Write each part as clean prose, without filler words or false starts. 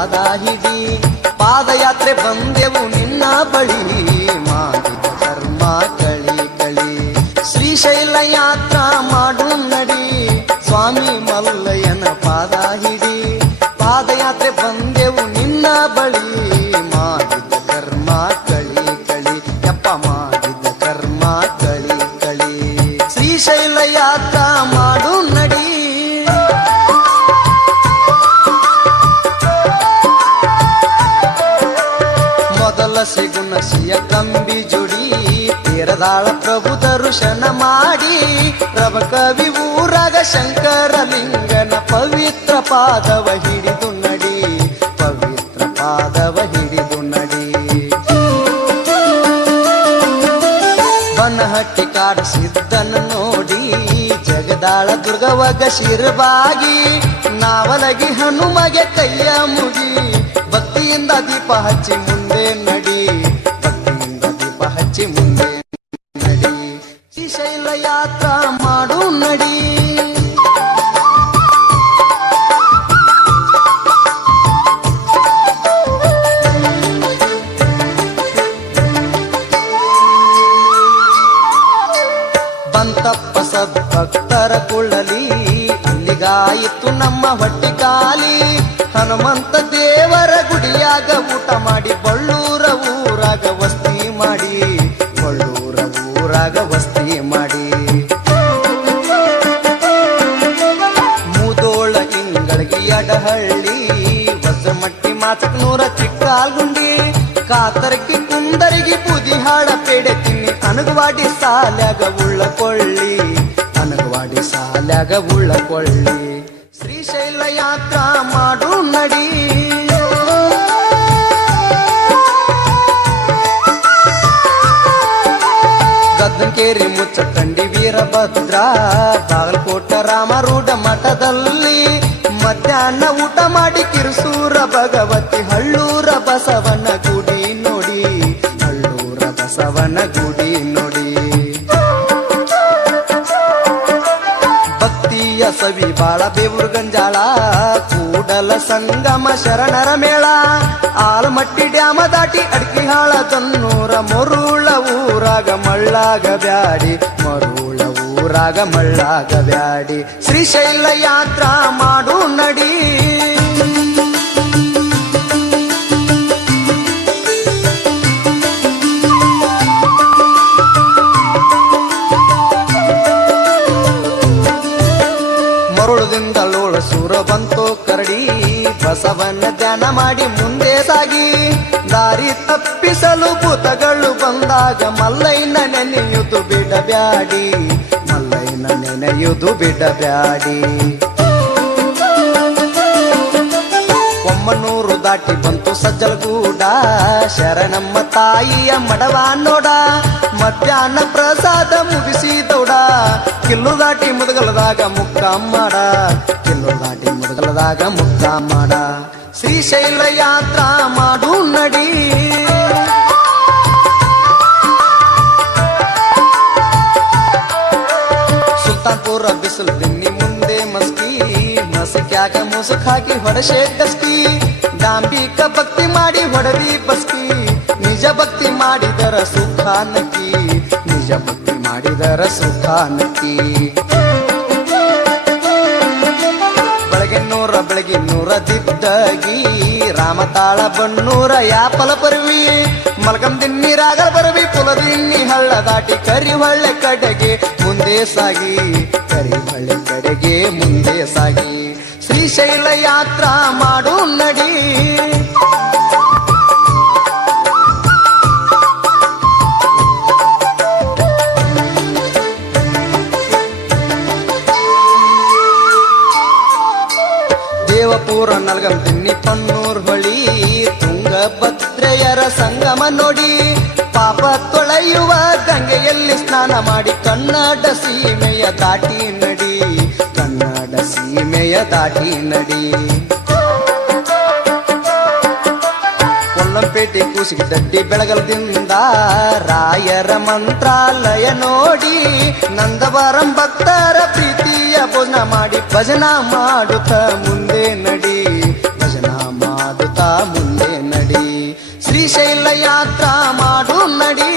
ಪಾದ ಹಿಡಿ ಪಾದಯಾತ್ರೆ ಬಂದೆವು ನಿನ್ನ ಬಳಿ ಮಾಡಿದ ಕರ್ಮ ಕಳಿ ಕಳಿ ಶ್ರೀಶೈಲ ಯಾತ್ರಾ ಮಾಡು ನಡಿ ಸ್ವಾಮಿ ಮಲ್ಲಯ್ಯನ ಪಾದ ಹಿಡಿ ಪಾದಯಾತ್ರೆ ಬಂದೆವು ನಿನ್ನ ಬಳಿ ಮಾಡಿದ ಕರ್ಮ ಕಳಿ ಕಳಿ ಯಪ್ಪ ಮಾಡಿದ ಕರ್ಮ ಕಳಿ ಕಳಿ ಶ್ರೀಶೈಲ ಯಾತ್ರಾ ಮಾಡು ನಡಿ ಮೊದಲ ಸಿಗುಣಸಿಯ ಕಂಬಿ ಜುಡಿ ತೀರದಾಳ ಪ್ರಭು ದರ್ಶನ ಮಾಡಿ ರವ ಕವಿ ಊರಾಗ ಶಂಕರಲಿಂಗನ ಪವಿತ್ರ ಪಾದವ ಹಿಡಿದು ನಡಿ ಪವಿತ್ರ ಪಾದವ ಹಿಡಿದು ನಡಿ ಬನಹಟ್ಟಿ ಕಾಡಿಸಿದ್ದನ ನೋಡಿ ಜಗದಾಳ ದುರ್ಗವಗ ಶಿರಬಾಗಿ ನಾವಲಗಿ ಹನುಮಗೆ ಕೈಯ ಮುಗಿ ಭಕ್ತಿಯಿಂದ ದೀಪ ಹಚ್ಚಿ ಮುಂದೆ ನಡಿ ಭಕ್ತಿಯಿಂದ ದೀಪ ಹಚ್ಚಿ ಮುಂದೆ ನಡಿ ಶ್ರೀಶೈಲ ಯಾತ್ರಾ ಮಾಡು ನಡಿ ಬಂತಪ್ಪ ಸದ್ಭಕ್ತರ ಕುಳ್ಳಲಿ ಅಲ್ಲಿಗಾಯಿತು ನಮ್ಮ ಹೊಟ್ಟಿ ಖಾಲಿ ಹನುಮಂತ ದೇವರ ಗುಡಿಯಾಗ ಊಟ ಮಾಡಿ ಬಳ್ಳೂರ ಊರಾಗ ವಸ್ತಿ ಮಾಡಿ ಬಳ್ಳೂರ ಊರಾಗ ವಸ್ತಿ ಮಾಡಿ ಮೂದೋಳ ಇಂಗಳಿಗೆ ಎಡಹಳ್ಳಿ ಹೊಸಮಟ್ಟಿ ಮಾಚಕನೂರ ಚಿಕ್ಕಾಲ್ಗುಂಡಿ ಕಾತರಕಿ ಕುಂದರಿಗೆ ಬುದಿಹಾಳ ಪೇಡೆ ತಿನ್ನಿ ಅನಗವಾಡಿ ಸಾಲ್ಯಾಗ ಉಳ್ಳಕೊಳ್ಳಿ ಅನಗವಾಡಿ ಸಾಲ್ಯಾಗ ಉಳ್ಳಕೊಳ್ಳಿ ಶ್ರೀಶೈಲ ಯಾತ್ರಾ ಮಾಡು ನಡಿ ಗದ್ದನಕೇರಿ ಮುಚ್ಚಟಂಡಿ ವೀರಭದ್ರ ಬಾಗಲಕೋಟ ರಾಮರೂಢ ಮಠದಲ್ಲಿ ಮಧ್ಯಾಹ್ನ ಊಟ ಮಾಡಿ ಕಿರುಸೂರ ಭಗವತಿ ಹಳ್ಳೂರ ಬಸವನ ಗುಡಿ ನೋಡಿ ಹಳ್ಳೂರ ಬಸವನ ಗುಡಿ ನೋಡಿ ಭಕ್ತಿಯ ಸವಿ ಬಾಳ ಬೇವೂರು ಗಂಜಾಳ ಕೂಡಲ ಸಂಗಮ ಶರಣರ ಮೇಳ ಆಲಮಟ್ಟಿ ಡ್ಯಾಮ ದಾಟಿ ಅಡ್ಕಿಹಾಳ ತನ್ನೂರ ಮರುಳ ಊರಾಗ ಮಳ್ಳಾಗ ಬ್ಯಾಡಿ ಮರುಳ ಊರಾಗ ಮಳ್ಳಾಗ ಬ್ಯಾಡಿ ಶ್ರೀಶೈಲ ಯಾತ್ರಾ ಮಾಡು ನಡಿ ಮರುಳದಿಂದ ಲೋಳಸೂರ ಬಂತು ಕರಡಿ ಬಸವನ ಧ್ಯಾನ ಮಾಡಿ ಮುಂದೆ ಸಾಗಿ ದಾರಿ ತಪ್ಪಿಸಲು ಭೂತಗಳು ಬಂದಾಗ ಮಲ್ಲಯ್ಯನ ನೆನೆಯುವುದು ಬಿಡಬ್ಯಾಡಿ ಮಲ್ಲಯ್ಯನ ನೆನೆಯುವುದು ಬಿಡಬ್ಯಾಡಿ ಒಮ್ಮನೂರು ದಾಟಿ ಬಂತು ಸಜ್ಜಲಗೂಡ ಶರಣಮ್ಮ ತಾಯಿಯ ಮಡವ ನೋಡ ಮಧ್ಯಾಹ್ನ ಪ್ರಸಾದ ಮುಗಿಸಿದೌಡ ಕಿಲ್ಲು ದಾಟಿ ಮುದಗಲದಾಗ ಮುಕ್ಕ ಮಾಡ ಕಿಲ್ಲು ದಾಟಿ ಮುದಗಲದಾಗ ಮುಕ್ಕ ಮಾಡ ಶ್ರೀಶೈಲ ಯಾತ್ರಾ ಮಾಡು ನಡಿ ಸುಲ್ತಾನ್ಪುರ ಬಿಸಿಲು ದಿನ್ನಿ ಮುಂದೆ ಮಸ್ಕಿ ಮಸಕ್ಯಾಗ ಮುಸುಕ್ ಹಾಕಿ ಹೊಡಶೆ ಕಸ್ಕಿ ಡಾಂಬಿಕ ಭಕ್ತಿ ಮಾಡಿ ಹೊಡವಿ ಬಸ್ಕಿ ನಿಜ ಭಕ್ತಿ ಮಾಡಿದರ ಸುಖ ನಕ್ಕಿ ನಿಜ ಭಕ್ತಿ ಮಾಡಿದರ ಸುಖ ನಕ್ಕಿ ಬೆಳಗಿನ್ನೂರ ದಿದ್ದಗಿ ರಾಮತಾಳ ಬನ್ನೂರ ಯಾಪಲ ಪರ್ವಿ ಮಲ್ಕಂ ದಿನ್ನಿ ರಾಗಲ ಪರ್ವಿ ಪುಲದಿನ್ನಿ ಹಳ್ಳ ದಾಟಿ ಕರಿಹೊಳ್ಳೆ ಕಡೆಗೆ ಮುಂದೆ ಸಾಗಿ ಕರಿಹೊಳ್ಳೆ ಕಡೆಗೆ ಮುಂದೆ ಸಾಗಿ ಶ್ರೀಶೈಲ ಯಾತ್ರಾ ಮಾಡು ನಡಿ ದೇವಪುರ ನಲ್ಗಂ ತಿನ್ನಿ ಪನ್ನೂರ್ ಹೊಳಿ ತುಂಗಭದ್ರೆಯರ ಸಂಗಮ ನೋಡಿ ಪಾಪ ತೊಳೆಯುವ ಗಂಗೆಯಲ್ಲಿ ಸ್ನಾನ ಮಾಡಿ ಕನ್ನಡ ಸೀಮೆಯ ದಾಟಿ ನಡಿ ಕನ್ನಡ ಸೀಮೆಯ ದಾಟಿ ನಡಿ ಕೊಲ್ಲಂಪೇಟೆ ಕೂಸಿಗೆ ದಡ್ಡಿ ಬೆಳಗಲದಿಂದ ರಾಯರ ಮಂತ್ರಾಲಯ ನೋಡಿ ನಂದವರಂ ಭಕ್ತರ ಪ್ರೀತಿಯ ಭೋಜನ ಮಾಡಿ ಭಜನ ಮಾಡುತ್ತ ಮುಂದೆ ನಡಿ ಭಜನ ಮಾಡುತ್ತ ಮುಂದೆ ನಡಿ ಶ್ರೀಶೈಲ ಯಾತ್ರಾ ಮಾಡು ನಡಿ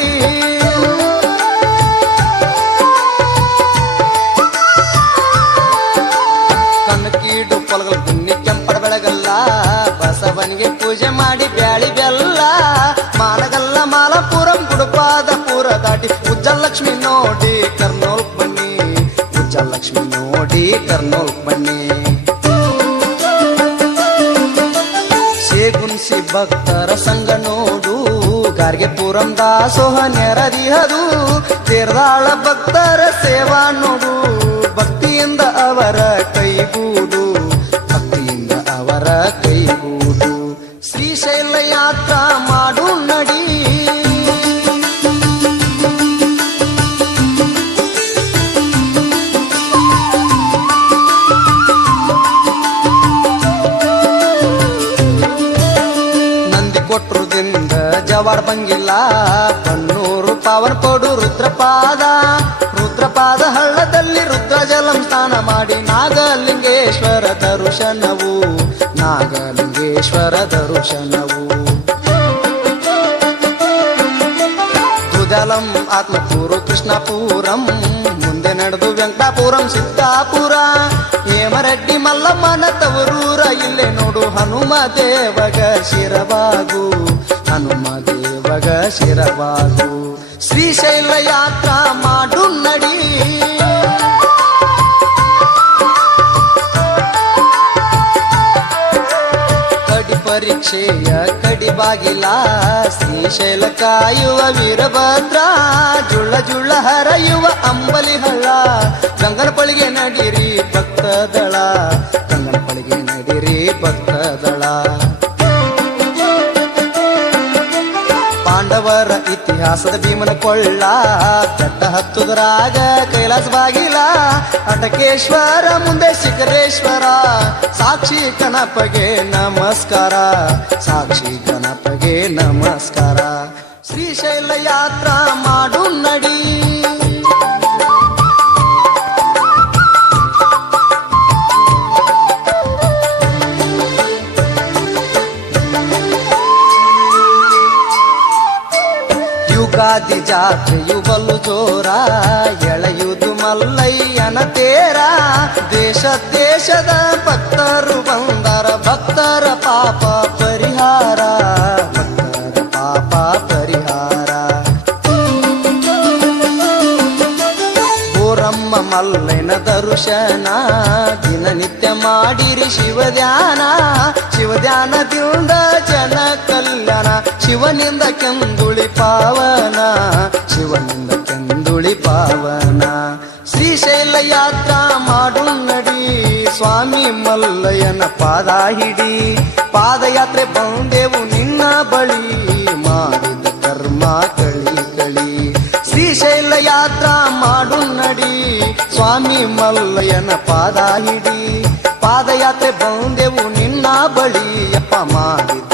ಕನಕೀಡು ಪೊಲಗಲ್ ಗುನ್ನಿ ಕೆಂಪಡ ಬೆಳಗಲ್ಲ ಬಸವನಿಗೆ ಪೂಜೆ ಮಾಡಿ ಬ್ಯಾಳಿ ಬೆಲ್ಲ ಮಾನಗಲ್ಲ ಮಾಲಪುರಂ ಗುಡುಪಾದಪುರ ದಾಟಿ ಉಜ್ಜಲಕ್ಷ್ಮಿ ನೋಡಿ ಕರ್ನೂಲ್ ಬನ್ನಿ ಉಜ್ಜಲಕ್ಷ್ಮಿ ನೋಡಿ ಕರ್ನೂಲ್ ಬನ್ನಿ ಸೇಗುನ್ಸಿ ಭಕ್ತರ ಸಂಘ ನೋಡು ಗಾರ್ಗೆಪುರಂ ದಾಸೋಹ ನೆರದಿಹದು ತೀರ್ದಾಳ ಭಕ್ತರ ಸೇವಾ ನೋಡು ಭಕ್ತಿಯಿಂದ ಅವರ ಕೈಗೂಡು ಭಕ್ತಿಯಿಂದ ಅವರ ಕೈಗೂಡು ಶ್ರೀಶೈಲ ಯಾತ್ರಾ ಮಾಡು ನಡಿ ಕೊಟ್ರುದಿಂದ ಜವಾಡ್ ಬಂಗಿಲ್ಲ ಕಣ್ಣೂರು ಪಾವನ ಕೊಡು ರುದ್ರಪಾದ ಹಳ್ಳದಲ್ಲಿ ರುದ್ರ ಜಲಂ ಸ್ನಾನ ಮಾಡಿ ನಾಗಲಿಂಗೇಶ್ವರ ದರ್ಶನವು ತುದಲಂ ಆತ್ಮಕೂರು ಕೃಷ್ಣಪುರಂ ಮುಂದೆ ನಡೆದು ವೆಂಕಟಾಪುರಂ ಸಿದ್ದಾಪುರ ಹೇಮರೆಡ್ಡಿ ಮಲ್ಲಮ್ಮನ ತವರೂರ ಇಲ್ಲೇ ನೋಡು ಹನುಮ ದೇವಗ ಶಿರವಾಗು ಶ್ರೀಶೈಲ ಯಾತ್ರಾ ಮಾಡು ನಡಿ ಕಡಿ ಪರೀಕ್ಷೆಯ ಕಡಿ ಬಾಗಿಲ ಶ್ರೀಶೈಲ ಕಾಯುವ ವೀರಭದ್ರ ಜುಳ್ಳ ಜುಳ್ಳ ಹರಯುವ ಅಂಬಲಿ ಹಳ್ಳ ಗಂಗನಪಳಿಗೆ ನಡಿರಿ ಭಕ್ತದಳ ಗಂಗನಪಳಿಗೆ ನಡಿರಿ ಭಕ್ತದಳ ಪಾಂಡವರ ಇತಿಹಾಸದ ಭೀಮನ ಕೊಳ್ಳ ಬೆಟ್ಟ ಹತ್ತುದರಾಗ ಕೈಲಾಸ ಬಾಗಿಲ ಅಟಕೇಶ್ವರ ಮುಂದೆ ಶಿಖರೇಶ್ವರ ಸಾಕ್ಷಿ ಗಣಪಗೆ ನಮಸ್ಕಾರ ಶ್ರೀಶೈಲ ಯಾತ್ರಾ ಮಾಡು ನಡಿ ಯುಗಾದಿ ಜಾತ್ರೆಯು ಬಲು ಜೋರ ಎಳೆಯುವುದು ಮಲ್ಲಯ್ಯನ ತೇರ ದೇಶದ ಭಕ್ತರು ಬಂದರ ಭಕ್ತರ ಪಾಪ ಪರಿಹಾರ ಗೋರಮ್ಮ ಮಲ್ಲಯ್ಯನ ದರ್ಶನ ದಿನನಿತ್ಯ ಮಾಡಿರಿ ಶಿವಧ್ಯಾನದಿಂದ ಜನ ಕಲ್ಯಾಣ ಶಿವನಿಂದ ಕೆಂದುಳಿ ಪಾವನ ಶ್ರೀಶೈಲ ಯಾತ್ರಾ ಮಾಡು ನಡಿ ಸ್ವಾಮಿ ಮಲ್ಲಯ್ಯನ ಪಾದ ಹಿಡಿ ಪಾದಯಾತ್ರೆ ಬಂದೆವು ನಿನ್ನ ಬಳಿ ಮಾಡಿದ ಕರ್ಮ ಕಳಿ ಶ್ರೀಶೈಲ ಯಾತ್ರಾ ಮಾಡು ನಡಿ ಸ್ವಾಮಿ ಮಲ್ಲಯ್ಯನ ಪಾದ ಹಿಡಿ ಪಾದಯಾತ್ರೆ ಬಂದೆವು ನಿನ್ನ ಬಳಿ ಅಪ್ಪ ಮಾಡಿದ